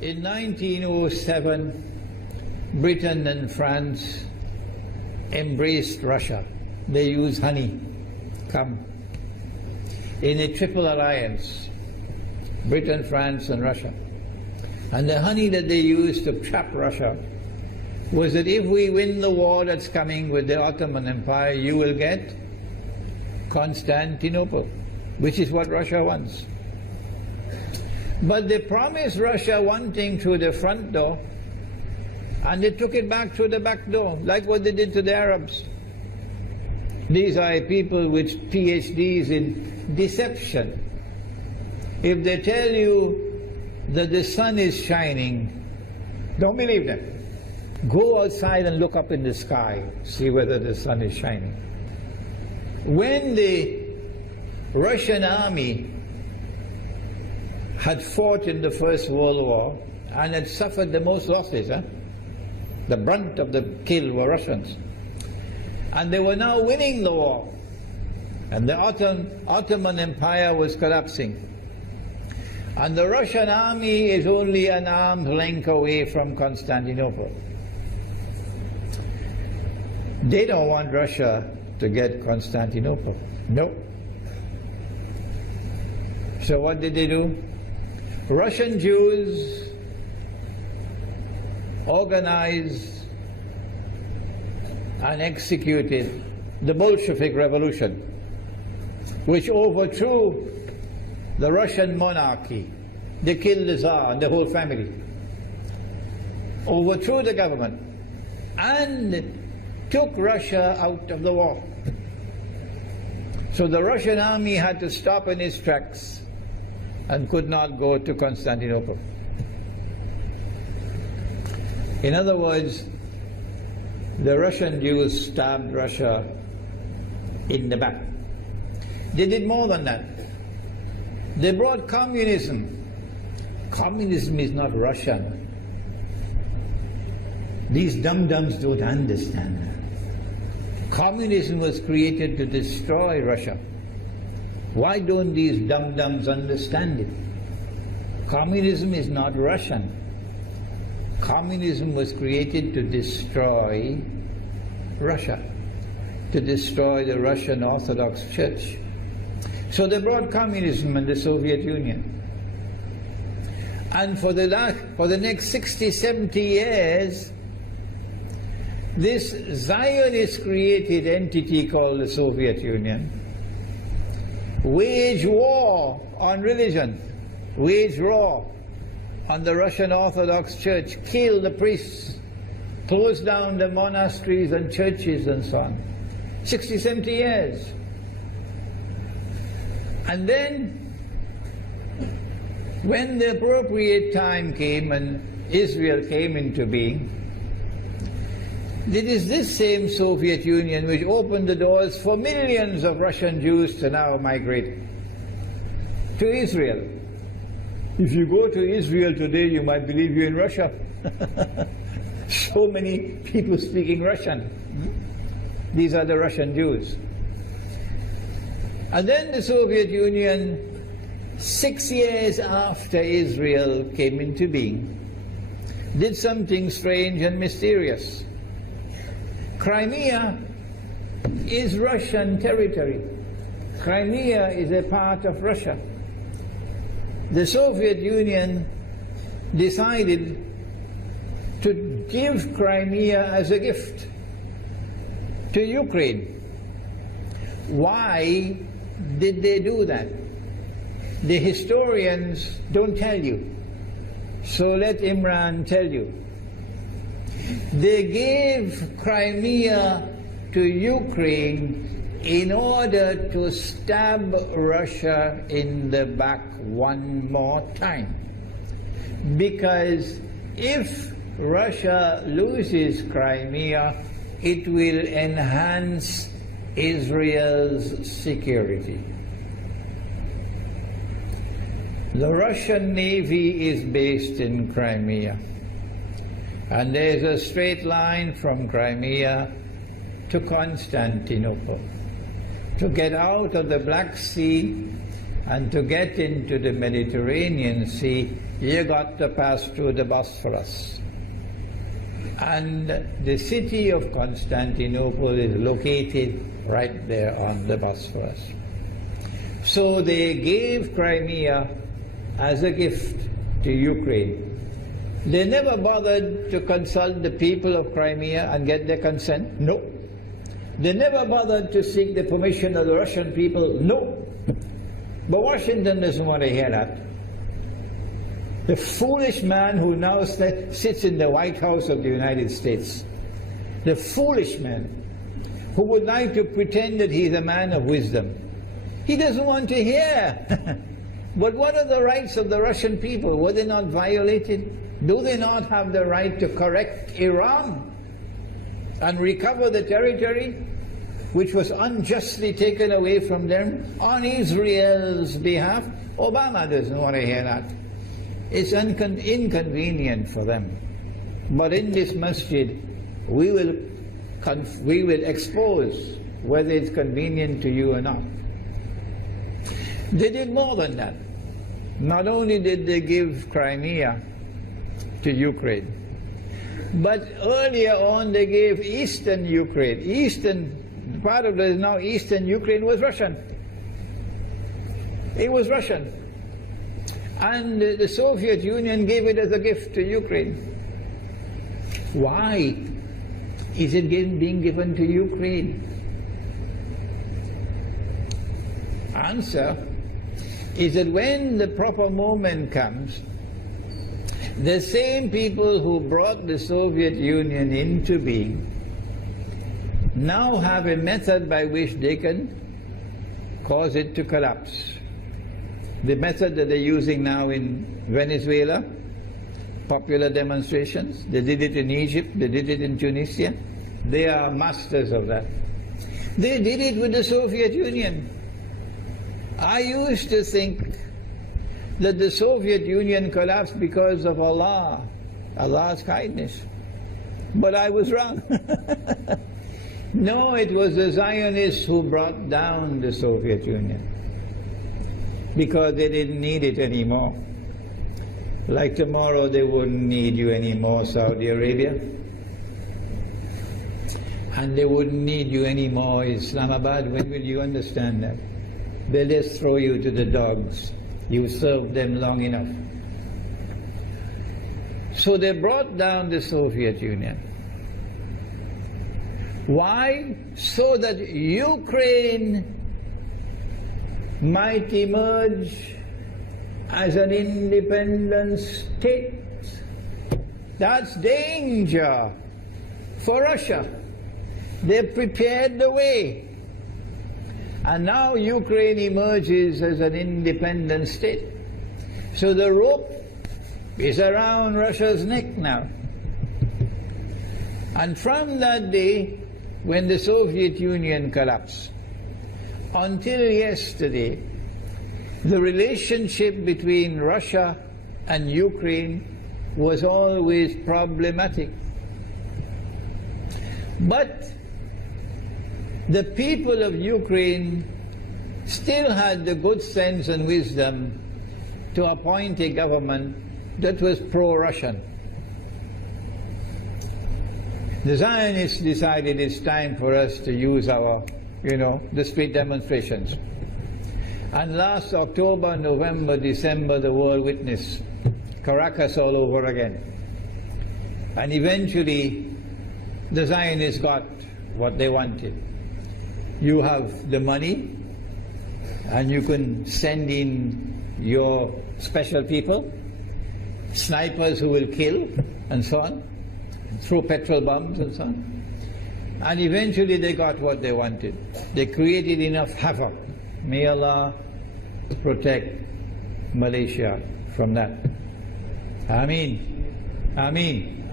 In 1907, Britain and France embraced Russia. They used honey, in a triple alliance, Britain, France and Russia. And the honey that they used to trap Russia was that if we win the war that's coming with the Ottoman Empire, you will get Constantinople, which is what Russia wants. But they promised Russia one thing through the front door, and they took it back through the back door, like what they did to the Arabs. These are people with PhDs in deception. If they tell you that the sun is shining, don't believe them. Go outside and look up in the sky, see whether the sun is shining. When the Russian army had fought in the First World War and had suffered the most losses, the brunt of the kill were Russians. And they were now winning the war. And the Ottoman Empire was collapsing. And the Russian army is only an arm's length away from Constantinople. They don't want Russia to get Constantinople. No. So what did they do? Russian Jews organized and executed the Bolshevik Revolution, which overthrew the Russian monarchy. They killed the Tsar and the whole family, overthrew the government, and took Russia out of the war. So the Russian army had to stop in its tracks and could not go to Constantinople. In other words, the Russian Jews stabbed Russia in the back. They did more than that. They brought communism. Communism is not Russian. These dum-dums don't understand that. Communism was created to destroy Russia. Why don't these dum-dums understand it? Communism is not Russian. Communism was created to destroy Russia, to destroy the Russian Orthodox Church. So they brought communism in the Soviet Union. And for the next 60, 70 years, this Zionist-created entity called the Soviet Union waged war on religion, waged war on the Russian Orthodox Church, killed the priests, closed down the monasteries and churches and so on. 60, 70 years. And then, when the appropriate time came and Israel came into being, it is this same Soviet Union which opened the doors for millions of Russian Jews to now migrate to Israel. If you go to Israel today, you might believe you're in Russia. So many people speaking Russian. These are the Russian Jews. And then the Soviet Union, 6 years after Israel came into being, did something strange and mysterious. Crimea is Russian territory. Crimea is a part of Russia. The Soviet Union decided to give Crimea as a gift to Ukraine. Why did they do that? The historians don't tell you. So let Imran tell you. They gave Crimea to Ukraine in order to stab Russia in the back one more time. Because if Russia loses Crimea, it will enhance Israel's security. The Russian Navy is based in Crimea. And there's a straight line from Crimea to Constantinople. To get out of the Black Sea And to get into the Mediterranean Sea, you got to pass through the Bosphorus. And the city of Constantinople is located right there on the Bosphorus. So they gave Crimea as a gift to Ukraine. They never bothered to consult the people of Crimea and get their consent. No. They never bothered to seek the permission of the Russian people. No. But Washington doesn't want to hear that. The foolish man who now sits in the White House of the United States, the foolish man who would like to pretend that he's a man of wisdom, he doesn't want to hear. But what are the rights of the Russian people? Were they not violated? Do they not have the right to correct Iran and recover the territory which was unjustly taken away from them on Israel's behalf? Obama doesn't want to hear that. It's inconvenient for them. But in this masjid, we will expose whether it's convenient to you or not. They did more than that. Not only did they give Crimea to Ukraine, but earlier on they gave eastern Ukraine. Eastern, part of it now eastern Ukraine was Russian. It was Russian. And the Soviet Union gave it as a gift to Ukraine. Why is it being given to Ukraine? Answer is that when the proper moment comes, the same people who brought the Soviet Union into being now have a method by which they can cause it to collapse. The method that they're using now in Venezuela, popular demonstrations, they did it in Egypt, they did it in Tunisia, they are masters of that. They did it with the Soviet Union. I used to think that the Soviet Union collapsed because of Allah's kindness. But I was wrong. No, it was the Zionists who brought down the Soviet Union because they didn't need it anymore. Like tomorrow they wouldn't need you anymore, Saudi Arabia. And they wouldn't need you anymore, Islamabad. When will you understand that? They'll just throw you to the dogs. You served them long enough. So they brought down the Soviet Union. Why? So that Ukraine might emerge as an independent state. That's danger for Russia. They prepared the way. And now Ukraine emerges as an independent state. So the rope is around Russia's neck now. And from that day, when the Soviet Union collapsed, until yesterday, the relationship between Russia and Ukraine was always problematic. But the people of Ukraine still had the good sense and wisdom to appoint a government that was pro-Russian. The Zionists decided it's time for us to use our, the street demonstrations. And last October, November, December, the world witnessed Caracas all over again. And eventually, the Zionists got what they wanted. You have the money, and you can send in your special people, snipers who will kill, and so on, throw petrol bombs and so on. And eventually they got what they wanted. They created enough havoc. May Allah protect Malaysia from that. Ameen. Ameen.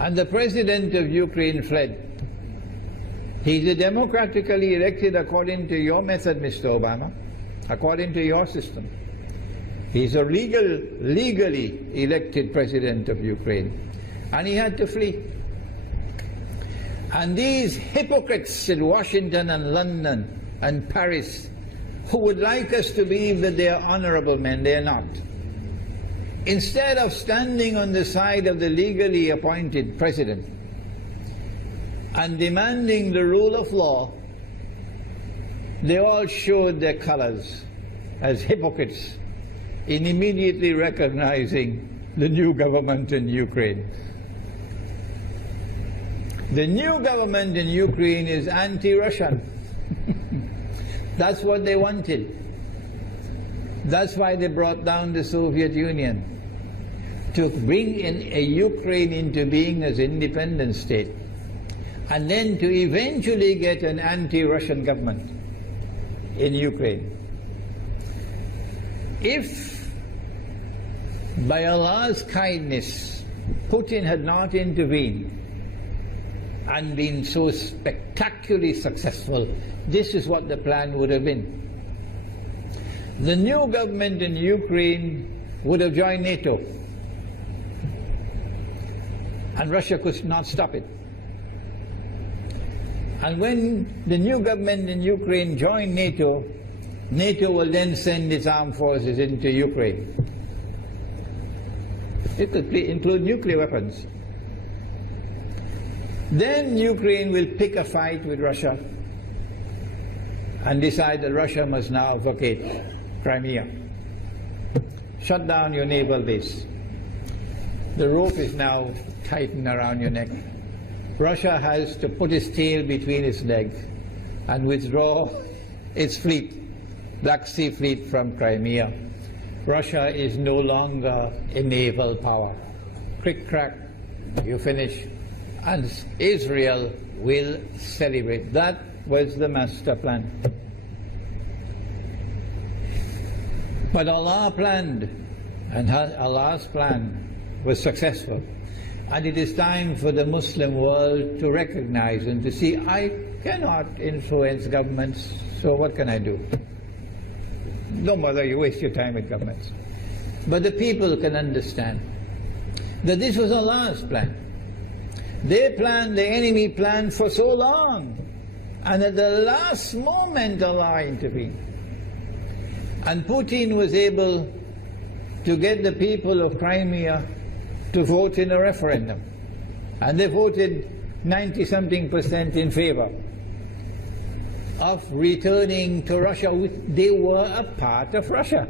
And the president of Ukraine fled. He's a democratically elected according to your method, Mr. Obama, according to your system. He's a legally elected president of Ukraine. And he had to flee. And these hypocrites in Washington and London and Paris, who would like us to believe that they are honorable men. They are not. Instead of standing on the side of the legally appointed president and demanding the rule of law, they all showed their colors as hypocrites in immediately recognizing the new government in Ukraine. The new government in Ukraine is anti-Russian. That's what they wanted. That's why they brought down the Soviet Union, to bring in a Ukraine into being as an independent state, and then to eventually get an anti-Russian government in Ukraine. If by Allah's kindness Putin had not intervened and been so spectacularly successful, this is what the plan would have been. The new government in Ukraine would have joined NATO, and Russia could not stop it. And when the new government in Ukraine joined NATO, NATO will then send its armed forces into Ukraine. It could include nuclear weapons. Then Ukraine will pick a fight with Russia and decide that Russia must now vacate Crimea. Shut down your naval base. The rope is now tightened around your neck. Russia has to put its tail between its legs and withdraw its fleet, Black Sea Fleet, from Crimea. Russia is no longer a naval power. Crick crack, you finish. And Israel will celebrate. That was the master plan. But Allah planned, and Allah's plan was successful. And it is time for the Muslim world to recognize and to see, I cannot influence governments, so what can I do? Don't bother, you waste your time with governments. But the people can understand that this was Allah's plan. They planned, the enemy planned for so long, and at the last moment Allah intervened. And Putin was able to get the people of Crimea to vote in a referendum. And they voted 90-something% in favor of returning to Russia. They were a part of Russia,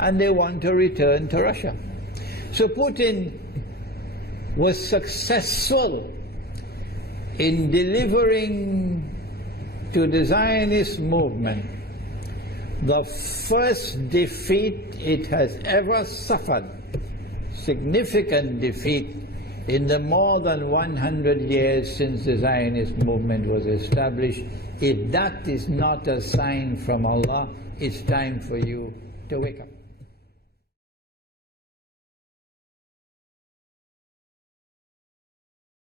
and they want to return to Russia. So Putin was successful in delivering to the Zionist movement the first defeat it has ever suffered, significant defeat, in the more than 100 years since the Zionist movement was established. If that is not a sign from Allah, it's time for you to wake up.